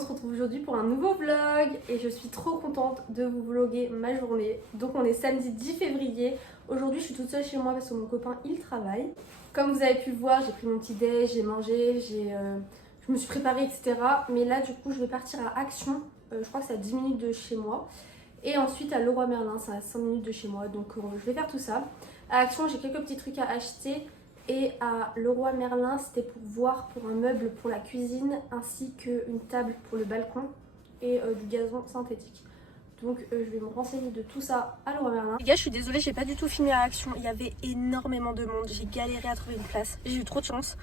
on se retrouve aujourd'hui pour un nouveau vlog et je suis trop contente de vous vlogger ma journée. Donc on est samedi 10 février. Aujourd'hui je suis toute seule chez moi parce que mon copain il travaille. Comme vous avez pu le voir, j'ai pris mon petit déj, j'ai mangé, je me suis préparée etc. Mais là du coup je vais partir à Action, je crois que c'est à 10 minutes de chez moi. Et ensuite à Leroy Merlin, c'est à 5 minutes de chez moi, donc je vais faire tout ça. À Action j'ai quelques petits trucs à acheter. Et à Leroy Merlin, c'était pour voir pour un meuble pour la cuisine ainsi qu'une table pour le balcon et du gazon synthétique. Donc je vais me renseigner de tout ça à Leroy Merlin. Les gars, je suis désolée, j'ai pas du tout fini à Action. Il y avait énormément de monde, j'ai galéré à trouver une place. J'ai eu trop de chance.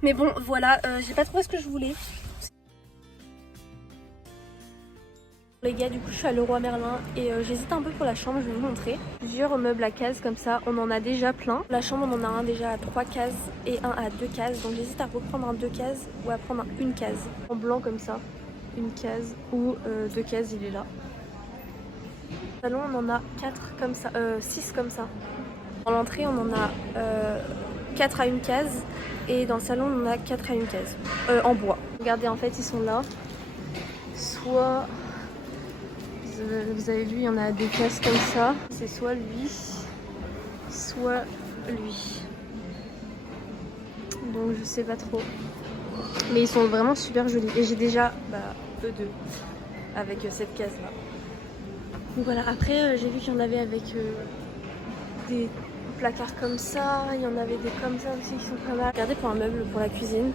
Mais bon, voilà, j'ai pas trouvé ce que je voulais. Les gars, du coup je suis à Leroy Merlin et j'hésite un peu pour la chambre, je vais vous montrer. Plusieurs meubles à cases comme ça, on en a déjà plein. La chambre on en a un déjà à 3 cases et un à 2 cases, donc j'hésite à reprendre un 2 cases ou à prendre une case. En blanc comme ça, une case ou 2 cases, il est là. Au salon on en a 4 comme ça, 6 comme ça. Dans l'entrée on en a 4 à une case et dans le salon on en a 4 à une case, en bois. Regardez, en fait ils sont là, soit... Vous avez vu, il y en a des cases comme ça. C'est soit lui, soit lui. Donc je sais pas trop. Mais ils sont vraiment super jolis. Et j'ai déjà eux deux avec cette case là. Donc voilà, après j'ai vu qu'il y en avait avec des placards comme ça. Il y en avait des comme ça aussi qui sont pas mal. Regardez pour un meuble pour la cuisine.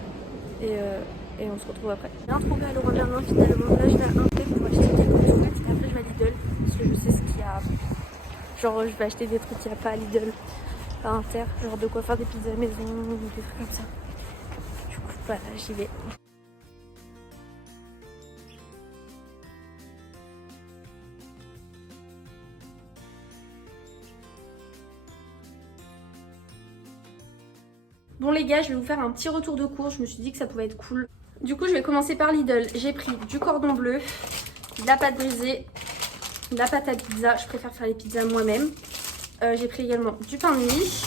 Et on se retrouve après. J'ai rien trouvé à Leroy Merlin finalement. Là je vais à un prêt pour acheter quelques trucs. Et après je vais à Lidl parce que je sais ce qu'il y a. Genre je vais acheter des trucs qu'il n'y a pas à Lidl, à Inter. Genre de quoi faire des pizzas maison ou des trucs comme ça. Du coup voilà, j'y vais. Bon les gars, je vais vous faire un petit retour de course. Je me suis dit que ça pouvait être cool. Du coup je vais commencer par Lidl. J'ai pris du cordon bleu, de la pâte brisée, de la pâte à pizza. Je préfère faire les pizzas moi-même. J'ai pris également du pain de mie.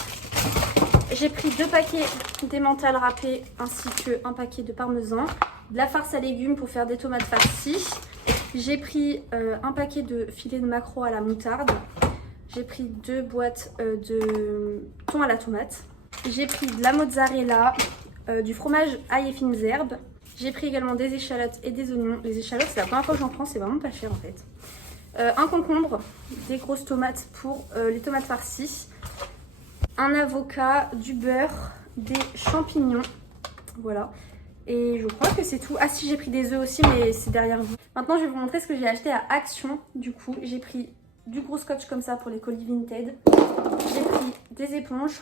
J'ai pris 2 paquets d'emmental râpé ainsi qu'un paquet de parmesan. De la farce à légumes pour faire des tomates farcies. J'ai pris un paquet de filets de maquereau à la moutarde. J'ai pris 2 boîtes de thon à la tomate. J'ai pris de la mozzarella, du fromage ail et fines herbes. J'ai pris également des échalotes et des oignons. Les échalotes, c'est la première fois que j'en prends, c'est vraiment pas cher en fait. Un concombre, des grosses tomates pour les tomates farcies. Un avocat, du beurre, des champignons. Voilà. Et je crois que c'est tout. Ah si, j'ai pris des œufs aussi, mais c'est derrière vous. Maintenant, je vais vous montrer ce que j'ai acheté à Action. Du coup, j'ai pris du gros scotch comme ça pour les colis Vinted. J'ai pris des éponges,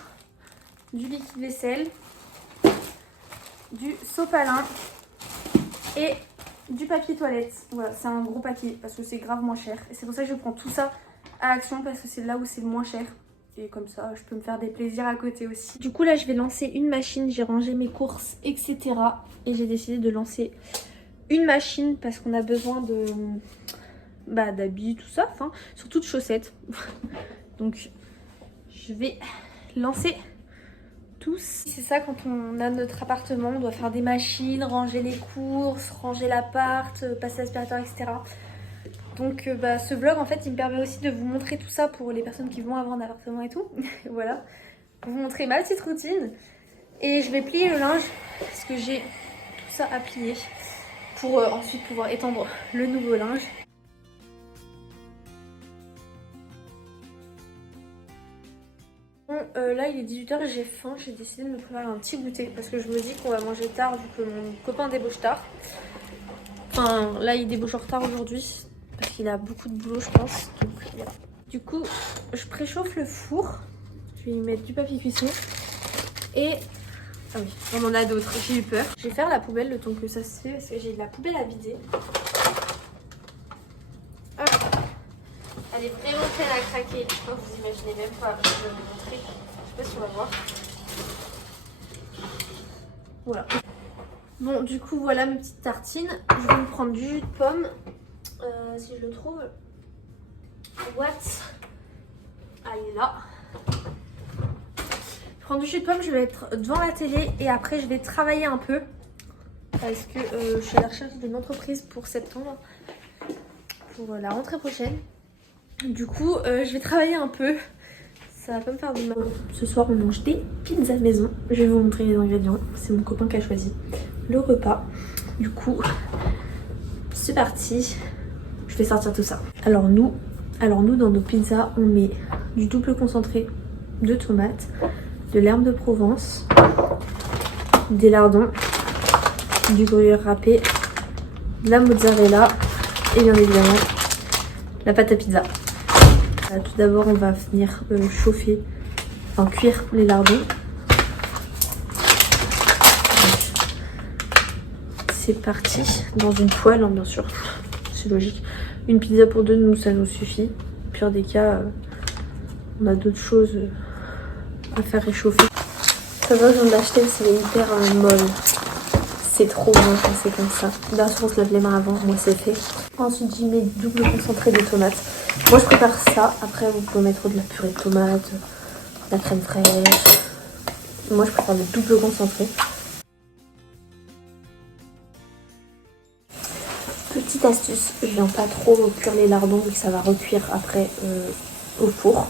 du liquide vaisselle, du sopalin et du papier toilette. Voilà, c'est un gros paquet parce que c'est grave moins cher. Et c'est pour ça que je prends tout ça à Action parce que c'est là où c'est le moins cher. Et comme ça, je peux me faire des plaisirs à côté aussi. Du coup, là, je vais lancer une machine. J'ai rangé mes courses, etc. Et j'ai décidé de lancer une machine parce qu'on a besoin de d'habits, tout ça. Enfin, surtout de chaussettes. Donc, je vais lancer tous. C'est ça, quand on a notre appartement, on doit faire des machines, ranger les courses, ranger l'appart, passer l'aspirateur, etc. Donc ce vlog en fait il me permet aussi de vous montrer tout ça pour les personnes qui vont avoir un appartement et tout. Voilà, vous montrer ma petite routine. Et je vais plier le linge parce que j'ai tout ça à plier pour ensuite pouvoir étendre le nouveau linge. Bon, là il est 18h et j'ai faim, j'ai décidé de me préparer un petit goûter parce que je me dis qu'on va manger tard vu que mon copain débauche tard. Enfin là il débauche en retard aujourd'hui parce qu'il a beaucoup de boulot je pense. Donc voilà. Du coup je préchauffe le four, je vais y mettre du papier cuisson et... Ah oui, on en a d'autres, j'ai eu peur. Je vais faire la poubelle le temps que ça se fait parce que j'ai de la poubelle à vider. Hop. Elle est vraiment pleine à craquer. Je crois que vous imaginez même pas. Je vais vous montrer. Je sais pas si on va voir. Voilà. Bon, du coup, voilà mes petites tartines. Je vais me prendre du jus de pomme. Si je le trouve. What? Ah, il est là. Je prends du jus de pomme. Je vais être devant la télé. Et après, je vais travailler un peu. parce que je suis à la recherche d'une entreprise pour septembre, pour la rentrée prochaine. Du coup, je vais travailler un peu. Ça va pas me faire du mal. Ce soir, on mange des pizzas maison. Je vais vous montrer les ingrédients. C'est mon copain qui a choisi le repas. Du coup, c'est parti. Je vais sortir tout ça. Alors nous, dans nos pizzas, on met du double concentré de tomates, de l'herbe de Provence, des lardons, du gruyère râpé, de la mozzarella et bien évidemment la pâte à pizza. Tout d'abord, on va venir chauffer, enfin cuire les lardons. C'est parti, dans une poêle, hein, bien sûr, c'est logique. Une pizza pour deux, nous, ça nous suffit. Au pire des cas, on a d'autres choses à faire réchauffer. Ça va, je viens de l'acheter, c'est hyper molle. C'est trop bon quand c'est comme ça. Bien sûr, on se lave les mains avant, moi c'est fait. Ensuite, j'y mets double concentré de tomates. Moi, je prépare ça. Après, vous pouvez mettre de la purée de tomates, de la crème fraîche. Moi, je préfère le double concentré. Petite astuce, je viens pas trop cuire les lardons vu que ça va recuire après au four.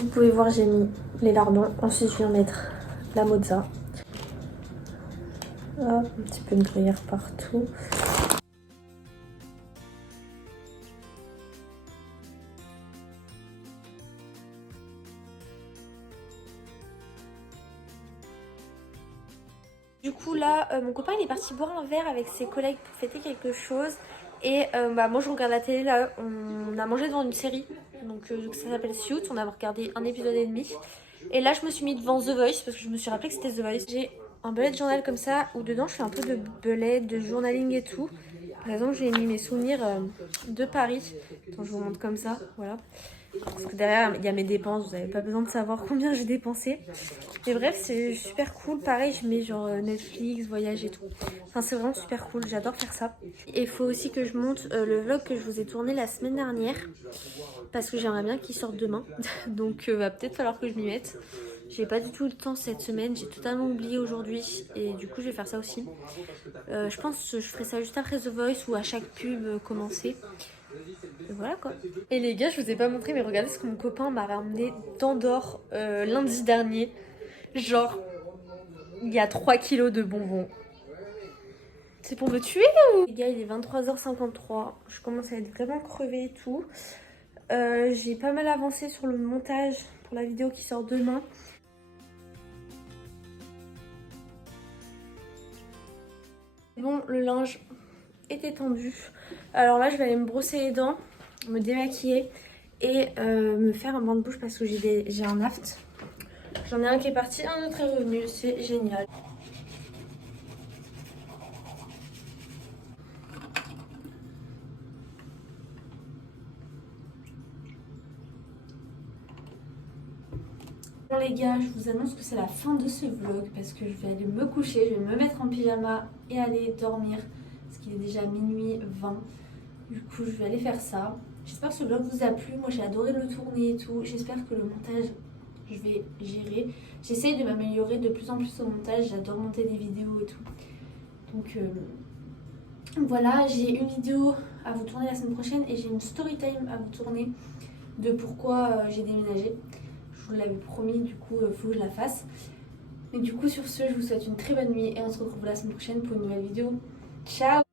Vous pouvez voir, j'ai mis les lardons. Ensuite, je viens mettre la mozza. Hop, un petit peu de gruyère partout. Du coup là, mon copain il est parti boire un verre avec ses collègues pour fêter quelque chose. Et moi je regarde la télé là, on a mangé devant une série, donc ça s'appelle Suits, on a regardé un épisode et demi. Et là je me suis mis devant The Voice parce que je me suis rappelé que c'était The Voice. J'ai un bullet journal comme ça où dedans je fais un peu de bullet, de journaling et tout. Par exemple j'ai mis mes souvenirs de Paris. Attends, je vous montre comme ça, voilà. Parce que derrière il y a mes dépenses, vous n'avez pas besoin de savoir combien j'ai dépensé. Mais bref, c'est super cool. Pareil, je mets genre Netflix, voyage et tout. Enfin, c'est vraiment super cool. J'adore faire ça. Et il faut aussi que je monte le vlog que je vous ai tourné la semaine dernière. Parce que j'aimerais bien qu'il sorte demain. Donc, va peut-être falloir que je m'y mette. J'ai pas du tout le temps cette semaine. J'ai totalement oublié aujourd'hui. Et du coup, je vais faire ça aussi. Je pense que je ferai ça juste après The Voice ou à chaque pub commencer. Et voilà quoi. Et les gars, je vous ai pas montré, mais regardez ce que mon copain m'a ramené d'Andorre lundi dernier. Genre, il y a 3 kilos de bonbons. C'est pour me tuer ou? Les gars, il est 23h53. Je commence à être vraiment crevée et tout. J'ai pas mal avancé sur le montage pour la vidéo qui sort demain. Bon, le linge est étendu. Alors là, je vais aller me brosser les dents, me démaquiller et me faire un bain de bouche parce que j'ai un aft. J'en ai un qui est parti, un autre est revenu, c'est génial. Bon les gars, je vous annonce que c'est la fin de ce vlog parce que je vais aller me coucher, je vais me mettre en pyjama et aller dormir parce qu'il est déjà minuit 20. Du coup, je vais aller faire ça. J'espère que ce vlog vous a plu, moi j'ai adoré le tourner et tout. J'espère que le montage, je vais gérer. J'essaye de m'améliorer de plus en plus au montage, j'adore monter des vidéos et tout. Donc voilà, j'ai une vidéo à vous tourner la semaine prochaine et j'ai une story time à vous tourner de pourquoi j'ai déménagé. Je vous l'avais promis, du coup il faut que je la fasse. Mais du coup sur ce, je vous souhaite une très bonne nuit et on se retrouve la semaine prochaine pour une nouvelle vidéo. Ciao!